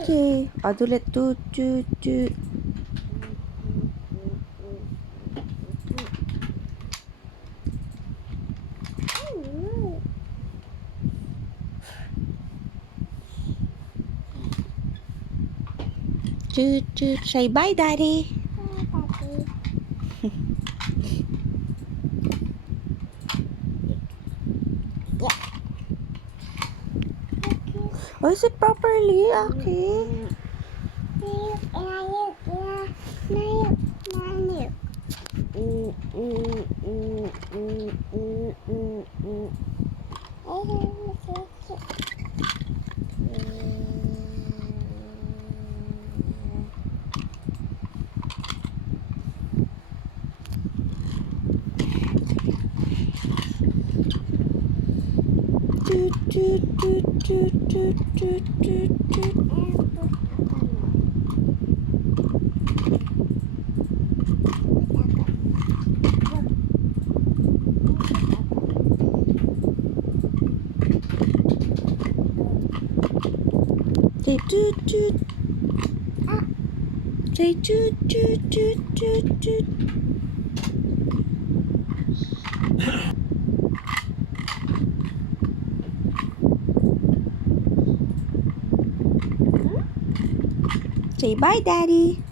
Okay. I'll do it. Toot, toot, toot. Toot, toot. Say bye, Daddy. Oh, is it properly? Okay. Toot, toot, toot, toot, toot, toot, toot, toot. Say toot, toot. Say toot, toot, toot, toot, toot. Say bye, Daddy.